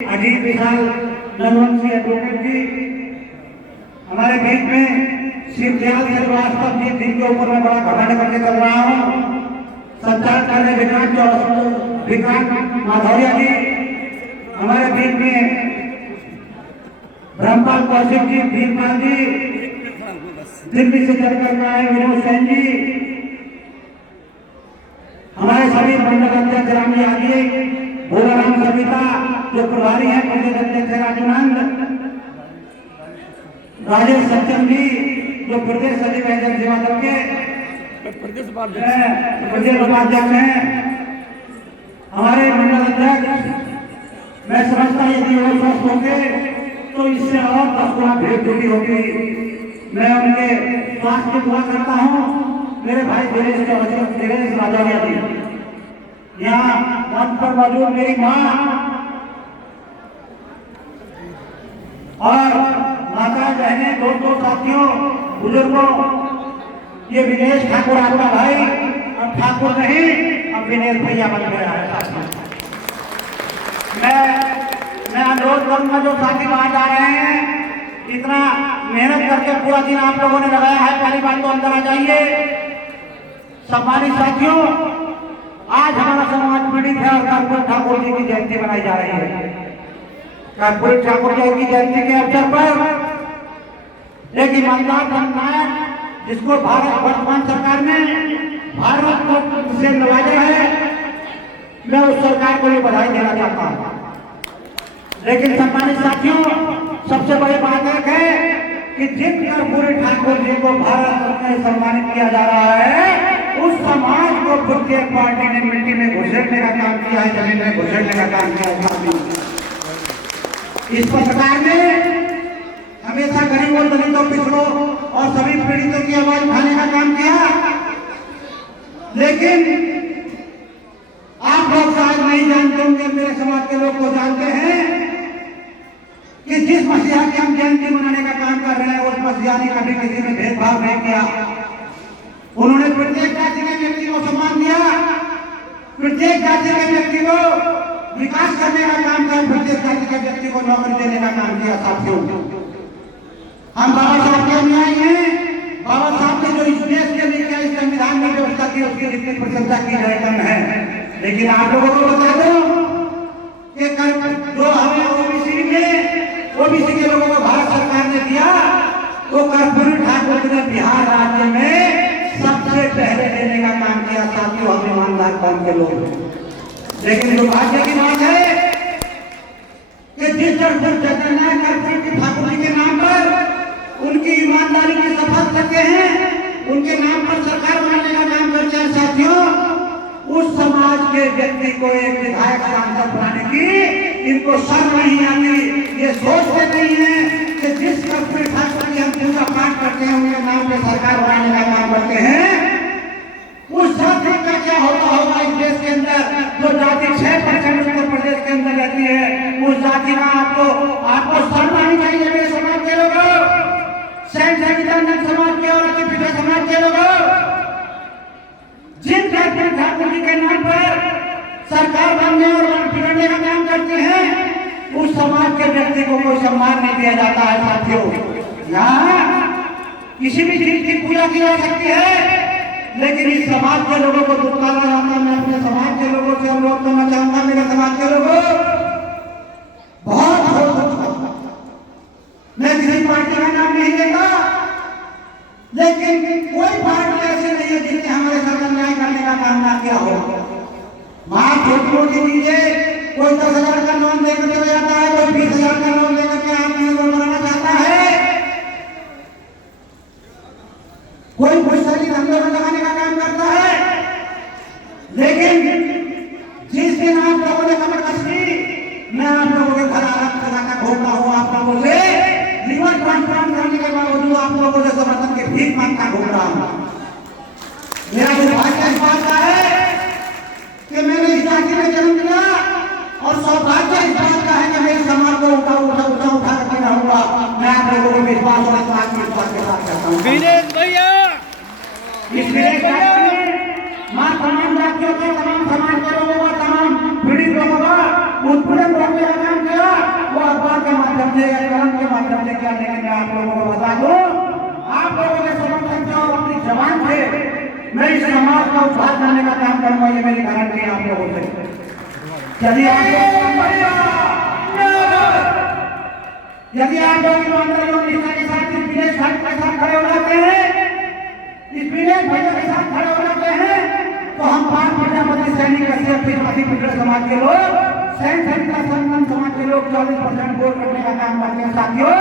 अजीत विशाल नरवंशी advocate जी हमारे बीच में शिवदयाल श्रीवास्तव जी जिनके ऊपर मैं बड़ा घमंड करके चल रहा हूँ, संचार कार्य विक्रांत माधौरिया जी हमारे बीच में, ब्रह्मपाल कौशिक जी, वीरपाल जी दिल्ली से चलकर आए, विनोद सेन जी, हमारे सभी मंडल अध्यक्ष राम यादव, भोलाराम सविता जो प्रभारी हैं, प्रदेश अध्यक्ष राजूनंद, राजेश सच्चन जी जो प्रदेश सचिव है जनसेवा दल के प्रदेश उपाध्यक्ष हैं, हमारे मंडल अध्यक्ष, मैं समझता यदि वो स्वस्थ होंगे तो इससे और 10 गुना भेंट जुटी होगी। मैं उनके स्वास्थ्य की दुआ करता हूँ। मेरे भाई दिनेश राजौरिया जी, यहाँ मंच पर मौजूद मेरी माँ और माता बहने, दोस्तों, साथियों, बुजुर्गों, ये विनेश ठाकुर आपका भाई अब ठाकुर नहीं, अब विनेश भैया बन गया है। मैं अनुरोध करूंगा जो साथी वहां जा रहे हैं, इतना मेहनत करके पूरा दिन आप लोगों ने लगाया है, पहली बात तो अंदर आ जाइए। सम्मानित साथियों, आज हमारा समाज पीड़ित है और कर्पूरी ठाकुर जी की जयंती मनाई जा रही है। कर्पूरी ठाकुर जी की जयंती के अवसर पर एक ईमानदार जननायक जिसको भारत वर्तमान सरकार ने भारत को से नवाजा है, मैं उस सरकार को भी बधाई देना चाहता हूँ। लेकिन सम्मानित साथियों, सबसे बड़ी बात एक है कि जिन कर्पूरी ठाकुर जी को भारत रत्न से सम्मानित किया जा रहा है, उस समाज को प्रत्येक पार्टी ने मिट्टी में घुसेड़ने का काम किया है, जमीन में घुसेड़ने का काम किया है। इस सरकार ने हमेशा गरीबों, दलितों, पिछड़ों और सभी पीड़ितों की आवाज उठाने का काम किया, लेकिन आप लोग शायद नहीं जानते होंगे, मेरे समाज के लोग को जानते हैं कि जिस मसीहा की हम जयंती मनाने का काम कर रहे हैं, उस मसीहा ने कभी किसी में भेदभाव नहीं किया। उन्होंने प्रत्येक जाति के व्यक्ति को सम्मान दिया, प्रत्येक जाति के व्यक्ति को विकास करने का काम किया, प्रत्येक जाति के व्यक्ति को नौकरी देने का काम किया। साथियों, हम बाबा साहब के अनुयायी हैं। बाबा साहब ने जो इस देश के लिए क्या इस संविधान में व्यवस्था की, उसकी जितनी प्रशंसा की जाए कम है। लेकिन आप लोगों को बता दो कि जो हमें ओबीसी के लोगों को भारत सरकार ने दिया, तो कर्पूरी ठाकुर ने बिहार राज्य में सबसे पहले देने का काम किया। साथियों, हम ईमानदार कौम के लोग, लेकिन दुर्भाग्य की बात है कि जिस जननायक कर्पूरी ठाकुर जी के नाम पर उनकी ईमानदारी की शपथ लेते हैं, उनके नाम पर सरकार बनाने का काम करते हैं। साथियों, उस समाज के व्यक्ति को एक विधायक सांसद बनाने की इनको शर्म नहीं आती, ये सोचते नहीं है कि जिस कर्पूरी ठाकुर की हम पूजा पाठ करते हैं, उनके नाम पे सरकार बनाने का काम करते हैं, उस जाति का क्या होता होगा इस देश के अंदर, जो जाति 6% उत्तर प्रदेश के अंदर रहती है, उस जाति का आपको शर्म आनी चाहिए। मेरे समाज के लोगों, सैन संविधान समाज के और अति पिछड़े समाज के लोगों, जिन कर्पूरी ठाकुर जी के नाम पर सरकार बनने और बिगड़ने का काम करते हैं, उस समाज के व्यक्ति को कोई सम्मान नहीं दिया जाता है। साथियों, यहाँ किसी भी चीज की पूजा की जा सकती है, लेकिन इस समाज के लोगों को दुर्कारा जाता है। मैं अपने समाज के लोगों से अनुरोध करना चाहूंगा, मेरे समाज के लोगों, बहुत मैं किसी पार्टी का नाम नहीं लेता, लेकिन कोई पार्टी ऐसी नहीं है जिसने हमारे साथ अन्याय करने का काम ना किया हो। वहां छोटी मोटी चीजें, कोई 10,000 का लोन लेकर चला जाता है, कोई 20,000 का लोन लेकर के आपने लोन बनाना चाहता है, कोई घुसखोरी धंधे में लगाने का काम करता है, लेकिन जिस दिन आप लोगों ने कमर कस ली, मैं आप लोगों के घर आराम लगाकर घूमता हूँ, आप लोगों से लिवर ट्रांसप्लांट करने के बावजूद आप लोगों से समर्थन के भीख मांगता घूम रहा हूँ। मेरा दुर्भाग्य इस बात का है कि मैंने इस जाति में जन्म लिया, और सौभाग्य इस बात का है कि मैं इस समाज को उठा करके रहूंगा। मैं आप लोगों को विश्वास और आत्मविश्वास के साथ कहता हूँ, विनेश भैया, माँ तमाम जातियों के, तमाम समाज के लोगों का, तमाम पीड़ित लोगों का उत्पीड़न रोकने का काम किया। समाज का उद्धार करने का काम करूंगा, ये मेरी गारंटी है आप लोगों से। यदि आप लोग ईमानदारी और निष्ठा के साथ इस विदेश ठाकुर के साथ खड़े हो जाते हैं, इस विदेश भैया के साथ खड़े हो जाते हैं, तो हम 5 प्रजापति सैनिक समाज के लोग, सैन सैनिका संगठन समाज के लोग 40% वोट करने का काम करते हैं साथियों,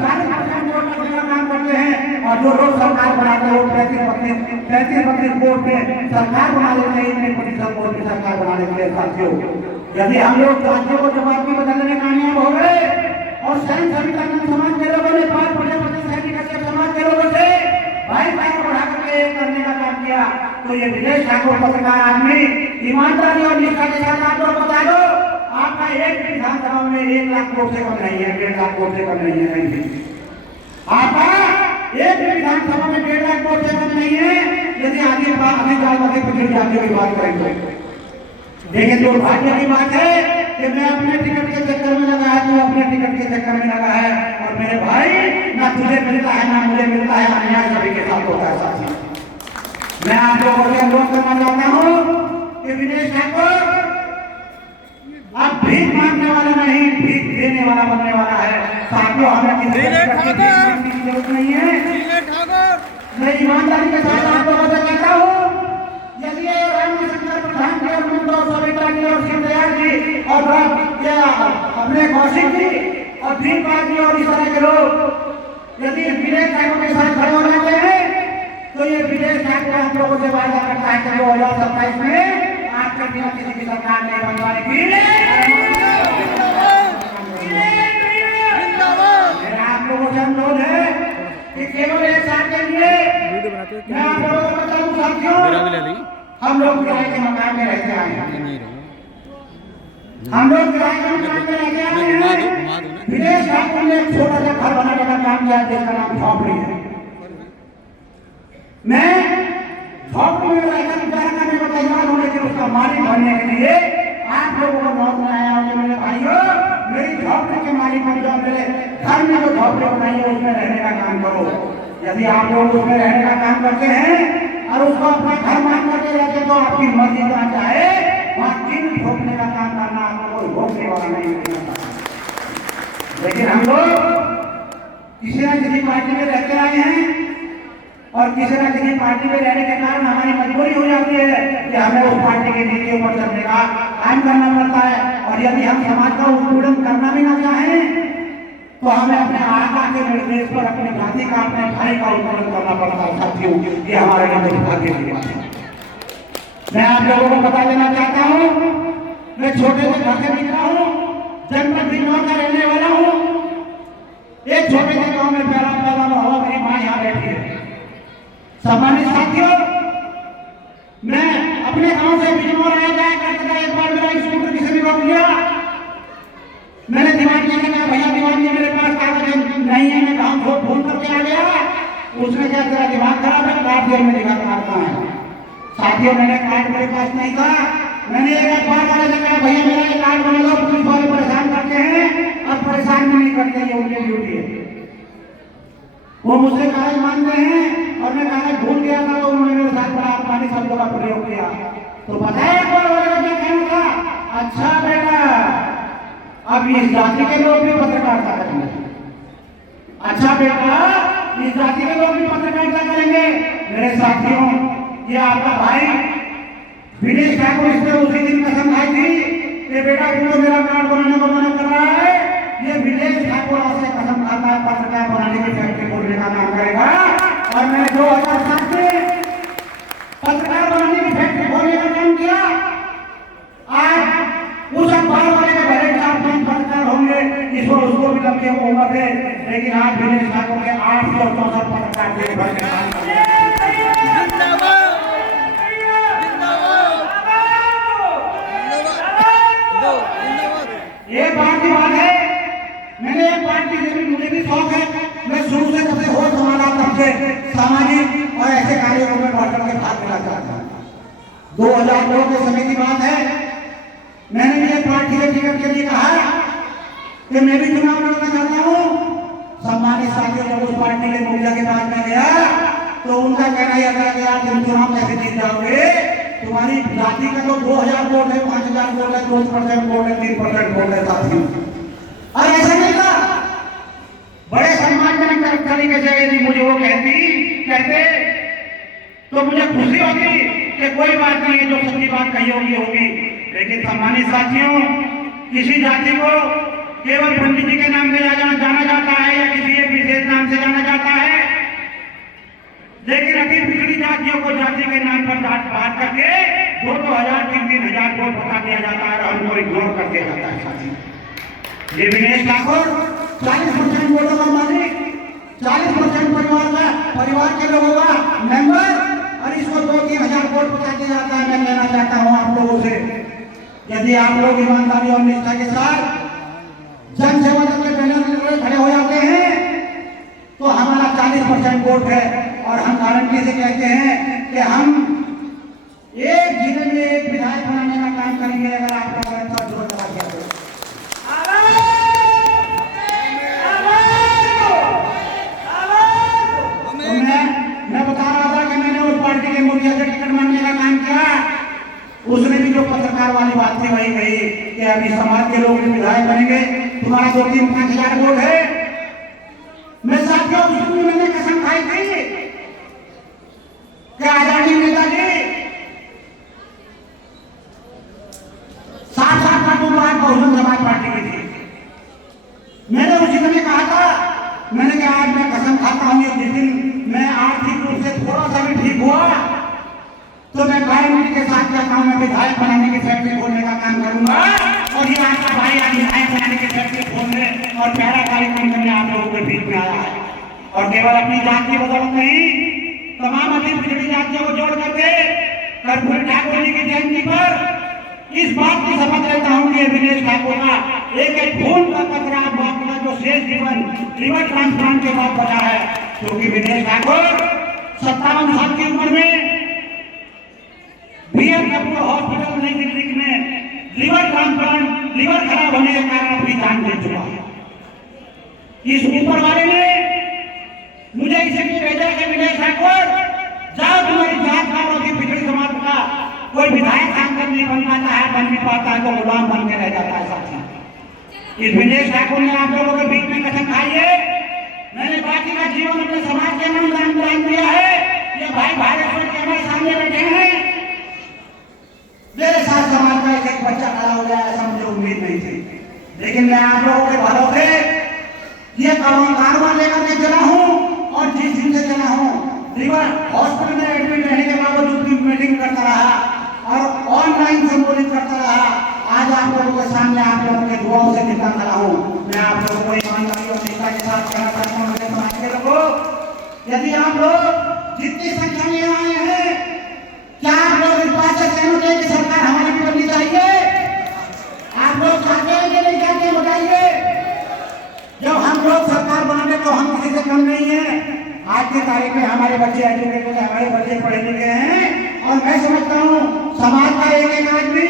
40% वोट करने का काम करते हैं। और जो लोग सरकार बनाते हैं वो 35-35 वोट में सरकार बना लेते हैं, 1% वोट में सरकार बना लेते हैं साथियों। यदि हम लोग राज्यों को जवाब में बदलने में कामयाब हो गए और सैन सैनिका समाज के लोगों ने 5 प्रजापति सैनिका समाज के लोगों से भाईचारा बढ़ा करके एक करने का काम किया, तो ये विदेश ठाकुर पत्रकार आदमी ईमानदारी और निष्ठा के साथ आप लोग बता दो, आपका एक विधानसभा में 1 लाख वोट से कम नहीं है, 1.5 लाख वोट से कम नहीं है, नहीं आपका एक विधानसभा में 1.5 लाख वोट से कम नहीं है। यदि आगे पिछड़ी जातियों की बात करेंगे, लेकिन दुर्भाग्य की बात है कि मैं अपने टिकट के चक्कर में लगा है, तू अपने टिकट के चक्कर में लगा है, और मेरे भाई ना तुझे मिलता है ना मुझे मिलता है, अन्याय सभी के साथ होता है साथी। मैं आप लोगों से अनुरोध करना चाहता हूँ कि विदेश ठाकुर अब भीख मांगने वाला नहीं, भीख देने वाला बनने वाला है साथियों। हमें किसी की जरूरत नहीं है। मैं ईमानदारी के साथ आप लोगों से कहता हूँ, यदि रामशंकर प्रधान जी और सविता जी और शिवदयाल जी और अपने कौशिक जी और भीमपाल जी और इस तरह के लोग यदि विदेश ठाकुर के साथ खड़े हो जाते हैं, तो ये विदेश ठाकुर आप लोगों से वादा करता है कि 2027 में आपके बिना किसी की सरकार नहीं बनवाने की। मेरा आप लोगों से अनुरोध है कि केवल एक साल के लिए मैं आप लोगों को बताऊं साथियों, हम लोग किराए के मकान में रहते आए हैं, हम लोग किराए के मकान में रहते आए हैं। विदेश ठाकुर ने एक छोटा सा घर बनाने का काम किया जिसका नाम झोपड़ी है। मैं झोपड़ी में रहकर गुजारा करने को तैयार हूं, लेकिन उसका मालिक बनने के लिए आप लोगों को बहुत बनाया है। मेरे भाइयों, मेरी झोपड़ी के मालिक बन जाओ, मेरे घर में जो झोपड़ी बनाई है उसमें रहने का काम करो। यदि आप लोग उसमें रहने का काम करते हैं और उसको अपना घर मान करके रहते, तो आपकी मर्जी जहाँ चाहे वहाँ किन ठोकने का काम करना, आपको कोई रोकने वाला नहीं होगा। लेकिन हम लोग किसी न किसी पार्टी में रहते आए हैं और किसी न किसी पार्टी में रहने के कारण हमारी मजबूरी हो जाती है कि हमें उस पार्टी के नीतियों पर चलने का काम करना पड़ता है। और यदि हम समाज का उत्पीड़न करना भी ना चाहें, तो हमें अपने आका के निर्देश पर अपने जाति का, अपने भाई का उत्पीड़न करना पड़ता है साथियों। ये हमारे लिए दुर्भाग्य की बात है। मैं आप लोगों को बता देना चाहता हूँ, मैं छोटे से घर से निकला हूँ, जनपद बिजनौर का रहने वाला हूँ। एक छोटे से गांव में पैदा हुआ, मेरी माँ यहाँ बैठी है। सम्मानित साथियों, मैं अपने गांव से बिजनौर आया जाया करता था। एक बार मेरा स्कूटर किसी ने रोक लिया, मैंने दिमाग में कहा भैया दिमाग में मेरे पास कागज नहीं है, मैं गांव छोड़ फोन करके आ गया। उसने क्या तेरा दिमाग खराब है, कार्ड जेल में लिखा काटना है। साथियों, मैंने कार्ड मेरे पास नहीं था, मैंने एक बार वाले से कहा भैया मेरा ये कार्ड बना दो, पुलिस वाले परेशान करते हैं और परेशान भी नहीं करते, ये उनकी ड्यूटी है। वो मुझसे कागज मांगते हैं और मैं कागज भूल गया था, तो उन्होंने मेरे साथ बड़ा अपमानी शब्दों का प्रयोग किया। तो पता है एक बार वाले का क्या कहना था, अच्छा बेटा अब इस जाति के लोग भी पत्रकारिता करेंगे, अच्छा बेटा इस जाति के लोग भी पत्रकारिता करेंगे। मेरे साथियों, ये आपका भाई विदेश ठाकुर इसने उसी दिन कसम खाई थी कि बेटा तू तो मेरा कार्ड बनाने को मना कर रहा है, ये विदेश ठाकुर आपसे कसम खाता है पत्रकार बनाने की फैक्ट्री खोलने का काम करेगा। और मैंने 2007 में पत्रकार बनाने की फैक्ट्री खोलने का काम किया। आज उस अखबार वाले के भले 4-5 पत्रकार होंगे, इसको उसको भी लंबी उम्र है, लेकिन आज विदेश ठाकुर के 864 पत्रकार देश भर में काम कर रहे हैं। एक बात की बात है, मैंने एक पार्टी से भी, मुझे भी शौक है, मैं शुरू से कभी हो संभाला तब से सामाजिक और ऐसे कार्यों में बढ़ चढ़ के भाग लेना चाहता हूँ। 2002 के समय की बात है, मैंने भी एक पार्टी के टिकट के लिए कहा कि मैं भी चुनाव लड़ना चाहता हूँ। सम्मानित साथियों, जब उस पार्टी के मुखिया के पास में गया तो उनका कहना यह था कि यार तुम चुनाव कैसे जीत जाओगे, तुम्हारी जाति का तो 2000 वोट है, 5000 वोट है, 2% वोट है, 3% वोट है साथियों। और ऐसा नहीं था, बड़े सम्मानजनक तरीके से यदि मुझे वो कहते तो मुझे खुशी होगी कि कोई बात नहीं है, जो सच्ची बात कही होगी। लेकिन सम्मानित साथियों, किसी जाति को केवल पंडित जी के नाम से जाना जाता है या किसी एक विशेष नाम से जाना जाता है, लेकिन अति पिछड़ी जातियों को जाति के नाम पर बात करके 2-2 3-3 हजार वोट बता दिया जाता है और हमको इग्नोर कर दिया जाता है साथियों। ये विनेश ठाकुर 40% वोटों का मालिक, 40% परिवार के लोगों का मेंबर, और इसको 2-3 हजार वोट बता दिया जाता है। मैं कहना चाहता हूँ आप लोगों से, यदि आप लोग ईमानदारी और निष्ठा के साथ जन सेवा दल के बैनर खड़े हो जाते हैं तो हमारा 40% वोट है, और हम गारंटी से कहते हैं कि हम एक जिले में एक विधायक बनाने का काम करेंगे अगर आप लोग अच्छा जोर लगा दिया तो। मैं बता रहा था कि मैंने उस पार्टी के मुखिया से टिकट मांगने का काम किया, उसने भी जो पत्रकार वाली बात थी वही कही कि अभी समाज के लोग विधायक बनेंगे, तुम्हारा 2-3-5 हजार वोट है। मैं साथियों उस दिन मैंने कसम खाई थी कि आजादी नेताजी 7 साल का बाद बहुजन समाज पार्टी की थी। मैंने उसी समय कहा था, मैंने कहा आज मैं कसम खाता हूं जिस दिन मैं आर्थिक रूप से थोड़ा सा भी ठीक हुआ तो मैं गारंटी के साथ कहता हूं मैं विधायक बनाने की फैक्ट्री खोलने का काम करूंगा, और ये आपका भाई आज विधायक बनाने की फैक्ट्री खोलने और प्यारा कार्यक्रम करने आप लोगों के बीच में आया है। और केवल अपनी जात की बदौलत नहीं, तमाम अति पिछड़ी जातियों को जोड़ करके कर्पूरी ठाकुर जी की जयंती पर इस बात की शपथ लेता हूं कि विनेश ठाकुर का एक खून का कतरा बाप का जो शेष जीवन लिवर ट्रांसप्लांट के बाद बचा है, क्योंकि विनेश ठाकुर 57 साल की उम्र में बीएम कपूर हॉस्पिटल नई दिल्ली में लिवर ट्रांसप्लांट, लिवर खराब होने के कारण अपनी जान दे चुका है। इस ऊपर वाले ने मुझे इसलिए भेजा कि विनेश ठाकुर जाओ, तुम्हारी जात का और पिछड़ी समाज का कोई विधायक सांसद नहीं बन पाता है, बन नहीं पाता है तो गुलाम बन के रह जाता है साथी। इस विनेश ठाकुर ने आप लोगों के बीच में कसम खाई है, मैंने बाकी का जीवन अपने समाज के नाम दान दिया है। ये भाई भागेश्वर के हमारे सामने बैठे हैं, मेरे साथ समाज का एक बच्चा खड़ा हो गया, ऐसा मुझे उम्मीद नहीं थी। लेकिन मैं आप लोगों के भरोसे ये कारवां लेकर के चला हूं, और जिस दिन से चला हूं लिवर हॉस्पिटल में एडमिट रहने के बावजूद भी मीटिंग करता रहा और ऑनलाइन संबोधित करता रहा। आज आप लोगों के सामने आप लोगों के दुआओं से निकल खड़ा हूं। मैं आप लोगों को ईमानदारी और निष्ठा के साथ कहना चाहता हूं, मेरे समाज के लोगों, यदि आप लोग जितनी संख्या में आए हैं, क्या आप लोग इस बात से सहमत हैं कि सरकार हमारी भी बननी चाहिए? आप लोग चाहते हैं कि नहीं चाहते, बताइए। जब हम लोग सरकार बनाने तो हम किसी से कम नहीं है। आज की तारीख में हमारे बच्चे एजुकेटेड है, हमारे बच्चे पढ़े लिखे हैं, और मैं समझता हूँ समाज का एक आदमी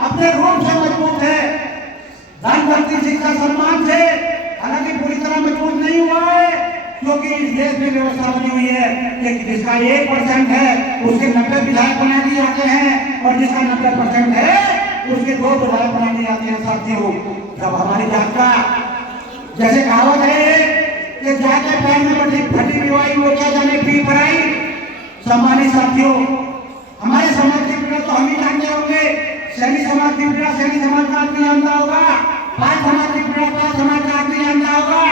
अपने रूप से मजबूत है, धन भक्ति शिक्षा सम्मान से, हालांकि पूरी तरह मजबूत नहीं हुआ है, क्योंकि इस देश में व्यवस्था बनी हुई है कि जिसका 1% है उसके 90 विधायक बना दिए जाते हैं, और जिसका 90% है उसके 2 विधायक बना दिए जाते हैं। साथियों, जब हमारी जात का जैसे कहावत है कि जाके पैर में फटी बिवाई वो क्या जाने पी पराई। सम्मानित साथियों, हमारे समाज की पीड़ा तो हम ही जानते होंगे। सैनी समाज की पीड़ा सैनी समाज का आदमी जानता होगा, पाल समाज की पीड़ा पाल समाज का आदमी जानता होगा,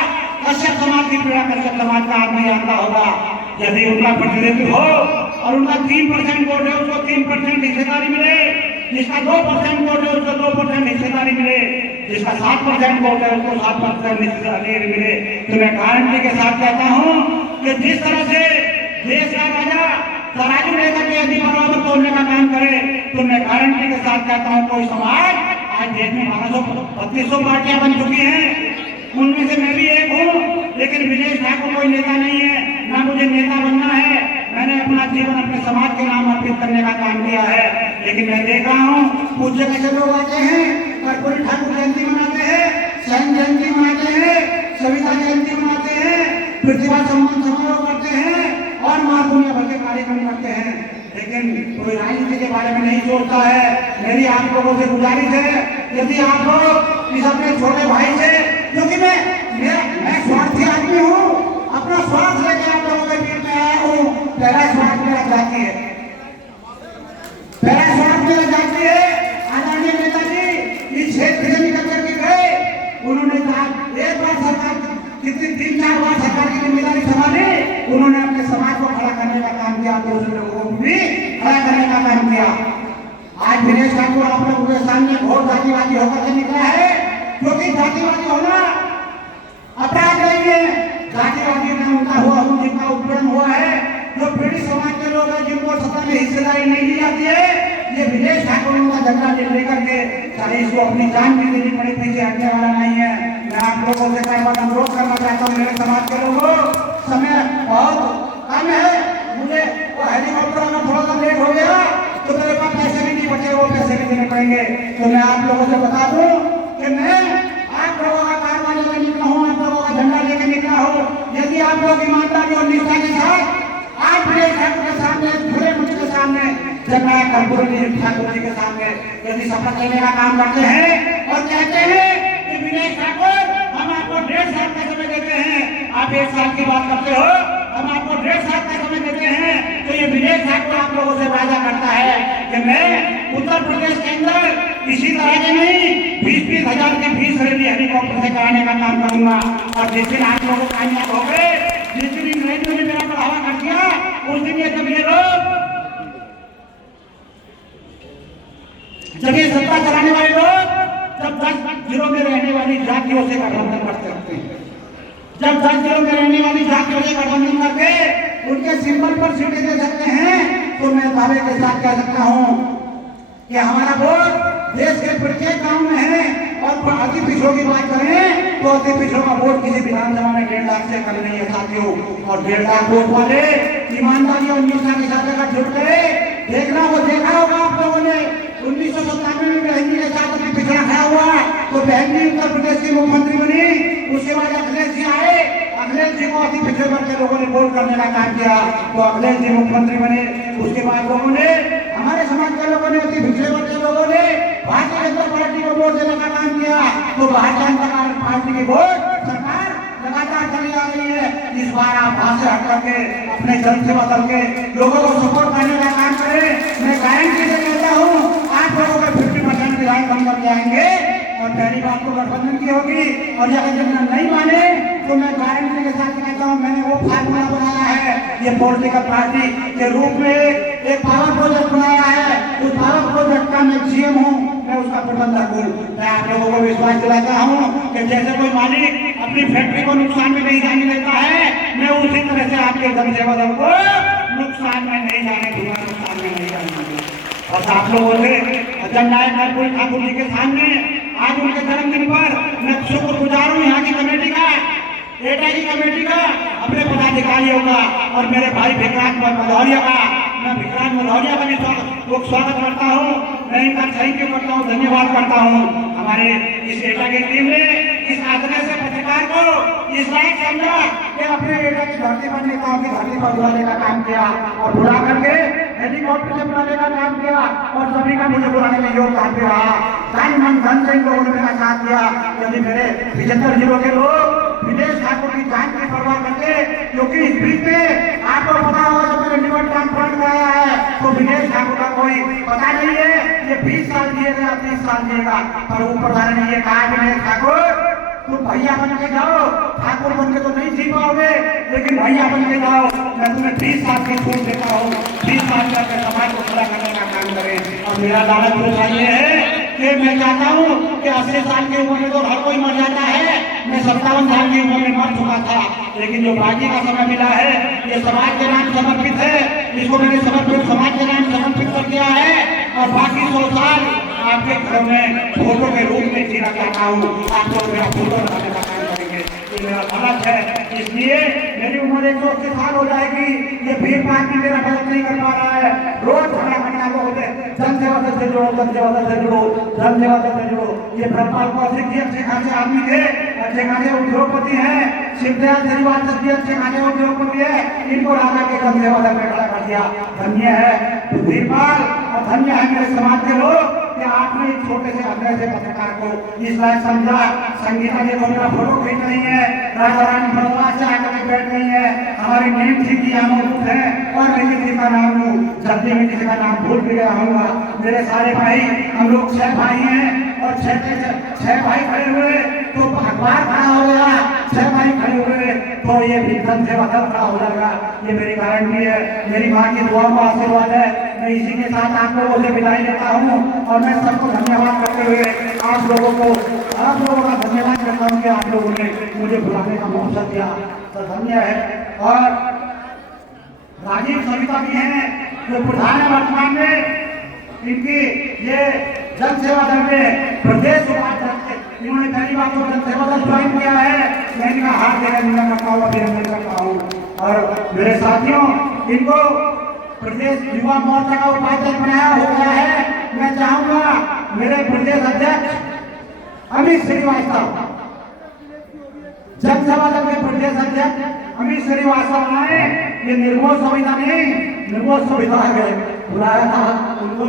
कश्यप समाज की पीड़ा कश्यप समाज का आदमी जानता होगा। यदि उनका प्रतिनिधित्व हो और उनका 3% वोट है उसको 3% हिस्सेदारी मिले, जिसका 2% वोट है उसको 2% हिस्सेदारी मिले, जिसका 7% वोट है उसको 7% हिस्सेदारी मिले, तो मैं गारंटी के साथ कहता हूं कि जिस तरह से देश का राजा तराजू लेकर के यदि बराबर तोड़ने का काम करे, तो मैं गारंटी के साथ कहता हूं कोई समाज आज देश में 1200-3200 पार्टियां बन चुकी हैं, उनमें से मैं भी एक हूँ। लेकिन विनेश ठाकुर कोई नेता नहीं है, ना मुझे नेता बनना है। मैंने अपना जीवन अपने समाज के नाम अर्पित करने का काम किया है। लेकिन मैं देख रहा हूँ कुछ जगह से लोग आते हैं, कर्पूरी ठाकुर जयंती मनाते हैं, सैन जयंती मनाते हैं, सविता जयंती मनाते हैं, प्रतिभा सम्मान समारोह करते हैं और माँ दुनिया भर के कार्यक्रम करते हैं, लेकिन कोई राजनीति के बारे में नहीं सोचता है। मेरी आप लोगों से गुजारिश है, यदि आप लोग इस अपने छोटे भाई से, क्योंकि मैं स्वार्थी आदमी हूँ, अपना स्वार्थ लेके आप लोगों के बीच में आया हूँ। पहला स्वार्थ मेरा जाती है, पहला स्वार्थ मेरा जाती है। आदरणीय नेताजी इस क्षेत्र से निकल करके गए, उन्होंने कहा एक बार सरकार कितनी 3-4 बार सरकार की जिम्मेदारी संभाली, उन्होंने अपने समाज को खड़ा करने का काम किया, दूसरे लोगों को भी खड़ा करने का काम किया। आज विनेश ठाकुर आप लोगों के सामने बहुत जातिवादी होकर के निकला है, क्योंकि जातिवादी होना अपराध नहीं है। जातिवादी में उनका हुआ जिनका उत्पीड़न हुआ है, जो पीड़ित समाज के लोग हैं, जिनको सत्ता में हिस्सेदारी नहीं दी जाती है, ये विनेश ठाकुर का झंडा लेकर के चाहे इसको अपनी जान भी देनी पड़े, पीछे हटने वाला नहीं है। मैं आप लोगों से कई बार अनुरोध करना चाहता हूँ, मेरे समाज के लोगों, समय बहुत कम है, मुझे वो हेलीकॉप्टर अगर थोड़ा सा लेट हो गया तो मेरे पास पैसे भी नहीं बचे, वो पैसे भी देने पड़ेंगे। तो मैं आप लोगों से बता दूं कि मैं आप लोगों का कारवा लेकर निकला हूँ, आप लोगों का झंडा लेकर निकला हूँ। यदि आप लोग ईमानदारी और निष्ठा के साथ आज विनेश ठाकुर के सामने, खुले मुझ के सामने, जननायक कर्पूरी ठाकुर जी के सामने यदि शपथ लेने का काम करते हैं और कहते हैं कि विनेश ठाकुर हम आपको 1.5 साल का समय देते हैं, आप 1 साल की बात करते हो, हम आपको 1.5 साल का समय देते हैं, तो ये विनेश ठाकुर आप लोगों से वादा करता है कि मैं उत्तर प्रदेश के अंदर इसी तरह के नहीं 20-20 हजार की फीस रैली हेलीकॉप्टर से कराने का काम करूंगा। और जिस दिन आप लोग कामयाब हो गए, जिस दिन अंग्रेजों ने मेरा बढ़ावा कर दिया, उस दिन ये जब ये लोग, जब ये सत्ता चलाने वाले लोग जब 10 जिलों में रहने वाली जातियों से गठबंधन करते हैं, जब 10 जिलों में रहने वाली जातियों से गठबंधन करके उनके सिंबल पर सीटें दे सकते हैं, तो मैं दावे के साथ कह सकता हूं कि हमारा वोट देश के प्रत्येक गांव में है। और अति पिछड़ों की बात करें तो अति पिछड़ों का वोट किसी विधानसभा में 1.5 लाख से कम नहीं है साथियों। और 1.5 लाख वोट वाले ईमानदारी और निष्ठा के साथ अगर जुट गए, देखना वो देखा होगा आप लोगों ने 1997 में बहन जी के साथ अति पिछड़ा खड़ा हुआ, तो बहन जी उत्तर प्रदेश की मुख्यमंत्री बनी। उसके बाद अखिलेश जी आए, अखिलेश जी को अति पिछड़े वर्ग के लोगों ने वोट करने का काम किया, तो अखिलेश जी मुख्यमंत्री बने। उसके बाद लोगों ने, हमारे समाज के लोगों ने, अति पिछड़े वर्ग के लोगों ने भारतीय जनता पार्टी को वोट देने का काम किया, तो भारतीय जनता पार्टी की वोट सरकार लगातार चली आ रही है। इस बार आप वहां से हट करके अपने जन से बदल के लोगों को सपोर्ट करने का काम करें। मैं गारंटी से कहता हूँ आप लोगों के 50% विधायक बन कर जाएंगे। और पहली बात तो गठबंधन की होगी, और अगर जब नहीं माने तो मैं गारंटी के साथ कहता हूँ, मैंने वो फार्मूला बनाया है, ये पॉलिटिकल पार्टी के रूप में एक पावर प्रोजेक्ट बनाया है। उस पावर प्रोजेक्ट का मैं सीएम हूँ, मैं उसका प्रबंधक हूँ। मैं आप लोगों को विश्वास दिलाता हूँ कि जैसे कोई मालिक अपनी फैक्ट्री को नुकसान में नहीं जाने देता है, मैं उसी तरह से आपके जनसेवा दल को नुकसान में नहीं जाने दूंगा, नुकसान में नहीं जाने दूंगा। और आप लोगों से जननायक कर्पूरी ठाकुर जी के सामने आज उनके जन्मदिन पर मैं शुक्रगुजार हूँ यहाँ की कमेटी का, एटा की कमेटी का, अपने पदाधिकारियों का और मेरे भाई विक्रांत मधौरिया का। मैं विक्रांत मधौरिया का भी स्वागत करता हूँ, मैं इनका थैंक यू करता हूँ, धन्यवाद करता हूँ। हमारे इस एटा की टीम ने इस आदमी से पत्रकार को इस लायक समझा कि अपने एटा की धरती पर नेताओं की धरती पर बुलाने का काम किया और बुला करके हेलीकॉप्टर से बुलाने का काम किया और सभी का मुझे बुलाने में योगदान भी रहा। तन मन धन से इन लोगों ने मेरा साथ दिया। यदि मेरे 75 जिलों के लोग विनेश ठाकुर की जान की परवाह करते, क्योंकि इस बीच में आपको पता होगा जब मैंने निवट कॉन्फ्रेंस कराया है तो विनेश ठाकुर का कोई पता नहीं है, ये 20 साल जिएगा, 30 साल जिएगा, पर ऊपर वाले ने ये कहा विनेश ठाकुर तुम भैया बन के जाओ, ठाकुर बन के तो नहीं जी पाओगे, लेकिन भैया बन के जाओ, मैं तुम्हें 20 साल की छूट देता हूँ, 20 साल तक समाज को खड़ा करने का काम करें। और मेरा दादा भरोसा ये है कि मैं चाहता हूँ कि 80 साल की उम्र में तो हर कोई मर जाता है, मैं 57 साल की उम्र में मर चुका था, लेकिन जो बाकी का समय मिला है ये समाज के नाम समर्पित है, इसको मैंने समर्पित समाज के नाम समर्पित कर दिया है। और बाकी 100 साल आपके घरों में फोटो के रूप में जीना चाहता हूँ, आप लोग मेरा फोटो लगाने का काम करेंगे, ये मेरा गलत है। इसलिए मेरी उम्र 180 साल हो जाएगी, ये भीड़ भाड़ भी मेरा मदद नहीं कर पा रहा है, रोज झगड़ा करना बहुत है, जन सेवा से से जुड़ो, जन सेवा दल से जुड़ो, जन सेवा दल से जुड़ो। ये ब्रह्मपाल कौशिक जी अच्छे खासे आदमी थे, अच्छे खासे उद्योगपति हैं। शिवदयाल श्रीवास्तव जी अच्छे खासे उद्योगपति है, इनको राजा के जन सेवा दल में खड़ा कर दिया। धन्य है वीरपाल और धन्य है मेरे समाज के लोग कि आपने इस छोटे से अंदर से पत्रकार को इस लायक समझा। संगीता जी को मेरा फोटो खींच रही है, राजा रानी भरद्वाज से आकर के बैठ रही है, हमारी नीम जी की यहाँ मौजूद है और मैं किसी का नाम लूं, जल्दी में किसी का नाम भूल भी गया होगा। मेरे सारे भाई, हम लोग 6 भाई हैं और 6 भाई खड़े हुए तो अखबार खड़ा हो गया, 6 भाई खड़े हुए तो ये भी जन सेवा दल खड़ा हो जाएगा। ये मेरी गारंटी है, मेरी माँ की दुआ का आशीर्वाद है। मैं इसी के साथ आप लोगों से विदाई लेता हूँ और मैं सबको धन्यवाद करते हुए आप लोगों का धन्यवाद करता हूँ कि आप लोगों ने मुझे बुलाने का मौका दिया, तो धन्य है। और राजीव सविता भी हैं जो प्रधान है वर्तमान में, इनकी ये जन सेवा दल में प्रदेश उपाध्यक्ष, इन्होंने पहली बार तो जन सेवा दल ज्वाइन किया है। मैं इनका हाथ देकर निंदा करता हूँ, अभिनंदन करता हूँ। और मेरे साथियों, इनको प्रदेश युवा मोर्चा का उपाध्यक्ष बनाया हो गया है। मैं चाहूंगा मेरे प्रदेश अध्यक्ष अमित श्रीवास्तव, जन सेवा दल के प्रदेश अध्यक्ष अमित श्रीवास्तव आए। ये निर्मोल सविता नहीं, निर्मोल सविता है बुलाया था उनको,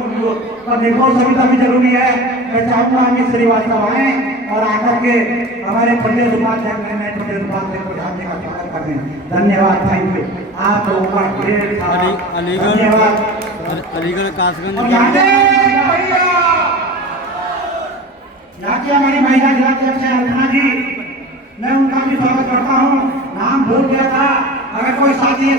और निर्मोल सविता भी जरूरी है। मैं चाहूंगा अमित श्रीवास्तव आए और आकर के हमारे प्रदेश उपाध्यक्ष में प्रदेश उपाध्यक्ष को ध्यान देकर स्वागत कर दें। धन्यवाद, थैंक यू। आप लोगों का ढेर सारा धन्यवाद। अलीगढ़ कासगंज यहाँ की हमारी महिला जिलाध्यक्ष है अर्चना जी, मैं उनका भी स्वागत करता हूँ। नाम भूल गया था, अगर कोई साथी है